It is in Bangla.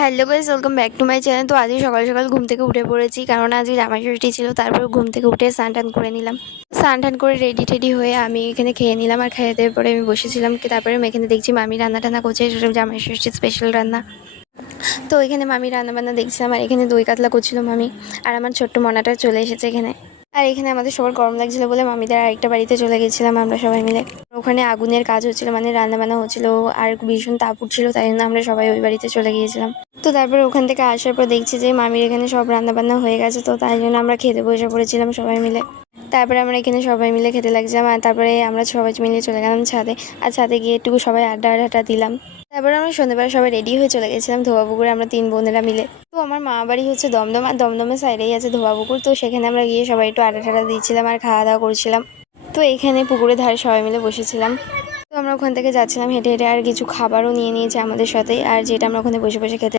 Hello guys, welcome back to my channel. তো আজকে সকাল সকাল ঘুম থেকে উঠে পড়েছি, কারণ আজকে জামাই ষষ্ঠী ছিল। তারপর ঘুম থেকে উঠে স্নান টান করে নিলাম। স্নান টান করে রেডি টেডি হয়ে আমি এখানে খেয়ে নিলাম, আর খেয়ে দেওয়ার পরে আমি বসেছিলাম। তারপরে আমি এখানে দেখছি মামি রান্না টান্না করছে, জামাই ষষ্ঠীর স্পেশাল রান্না। তো এখানে মামি রান্না বান্না দেখছিলাম, আর এখানে দই কাতলা করছিল মামি। আর আমার ছোট্ট মনাটা চলে এসেছে এখানে। আর এখানে আমাদের সবার গরম লাগছিল বলে মামিদের আরেকটা বাড়িতে চলে গেছিলাম আমরা সবাই মিলে। ওখানে আগুনের কাজ হচ্ছিল, মানে রান্না বান্না হচ্ছিল, আর ভীষণ তাপ উঠছিল, তাই জন্য আমরা সবাই ওই বাড়িতে চলে গিয়েছিলাম। তো তারপর ওখান থেকে আসার পর দেখছি যে মামির এখানে সব রান্না বান্না হয়ে গেছে, তো তাই জন্য আমরা খেতে বসে পড়েছিলাম সবাই মিলে। তারপরে আমরা এখানে সবাই মিলে খেতে লাগছিলাম, আর তারপরে আমরা সবাই মিলে চলে গেলাম ছাদে। আর ছাদে গিয়ে একটু সবাই আড্ডা আড্ডা দিলাম। তারপরে আমরা সন্ধ্যেবেলা সবাই রেডি হয়ে চলে গেছিলাম ধোবাপুকুরে, আমরা 3 বোনেরা মিলে। তো আমার মা বাড়ি হচ্ছে দমদম, আর দমদমের সাইডেই আছে ধোবাপুকুর। তো সেখানে আমরা গিয়ে সবাই একটু আড্ডা টাড্ডা দিচ্ছিলাম আর খাওয়া দাওয়া করছিলাম। তো এইখানে পুকুরের ধারে সবাই মিলে বসেছিলাম। তো আমরা ওখান থেকে যাচ্ছিলাম হেঁটে হেঁটে, আর কিছু খাবারও নিয়ে নিয়েছে আমাদের সাথে, আর যেটা আমরা ওখানে বসে বসে খেতে